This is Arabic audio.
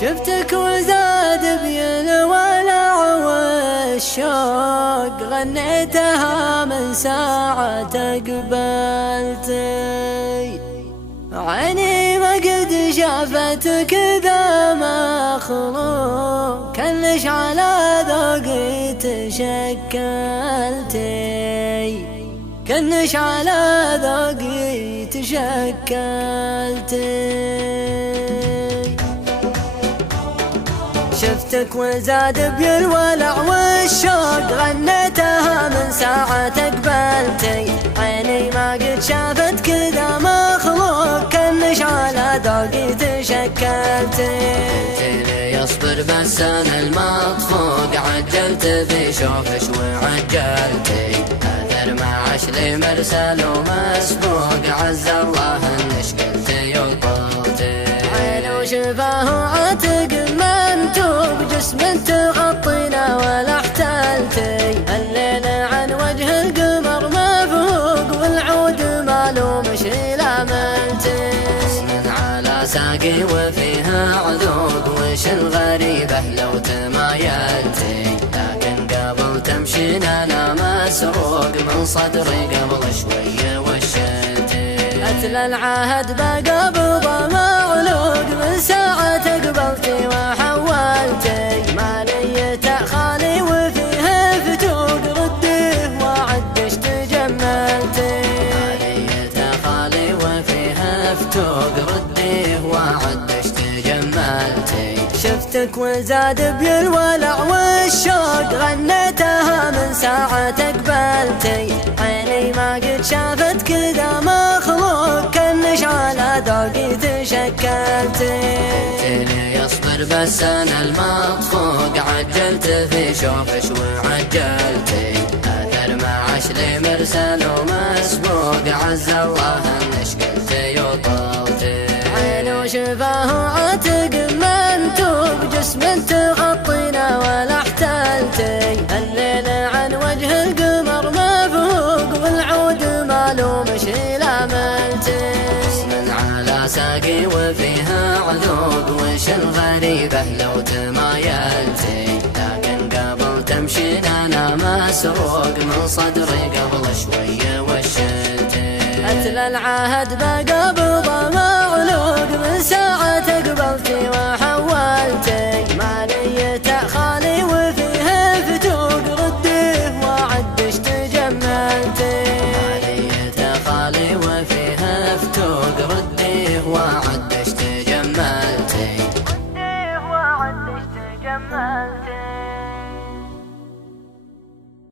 شفتك وزاد بي الولع والشوق، غنيتها من ساعة قبلتي. عيني ما قد شافت كذا مخلوق، كلش على ذوقي تشكلتي، كلش على ذوقي تشكلتي. شفتك وزاد بي الولع والشوق، غنيتها من ساعة قبلتي. عيني ما قد شافت كذا مخلوق، كلش على ذوقي تشكلتي. جيلي يصبر بس انا المطفوق، عجلت بشوفش وعجلتي. اثر ما عش لي مرسل ومسبوق، عز الله ان شكلتي وطلتي. عين وشفاه عتق منتوب، جسم تغطينا ولا احتلتي. الليل عن وجه القمر مفوق، والعود مالوم شيل املتي. من على ساقي وفيها عذوق، وش الغريبة لو تمايلتي. لكن قبل تمشين انا مسروق، من صدري قبل شوية وشلتي. أتلى العهد بقى بضا معلوق، من ساعة قبلتي وحولتي. مالية خالي وفيها فتوق، رديه وعدش تجملتي. مالية خالي وفيها فتوق، رديه وعدش تجملتي. شفتك وزاد بي الولع والشوق، غنيتها من ساعة قبلتي. عيني ما قد شافت كذا مخلوق، كلش على ذوقي تشكلتي. جيلي يصبر بس انا المطفوق، عجلت في شوفش وعجلتي. اثر ما عش لي مرسل ومسبوق، عز الله ان شكلتي وطلتي. عين وشفاه عتق منتوب، جسم تغطينا ولا احتلتي. الليل عن وجه القمر مفوق، والعود مالوم شيل املتي. من على ساقي وفيها عذوق، وش الغريبة لو تمايلتي. لكن قبل تمشين انا مسروق، من صدري قبل شوية وشلتي. أتلى العهد بقى بضا معلوق، من ساعة قبلتي وحولتي. مالية خالي وفيها فتوق، رديه وعدش تجملتي. مالية خالي وفيها فتوق، رديه وعدش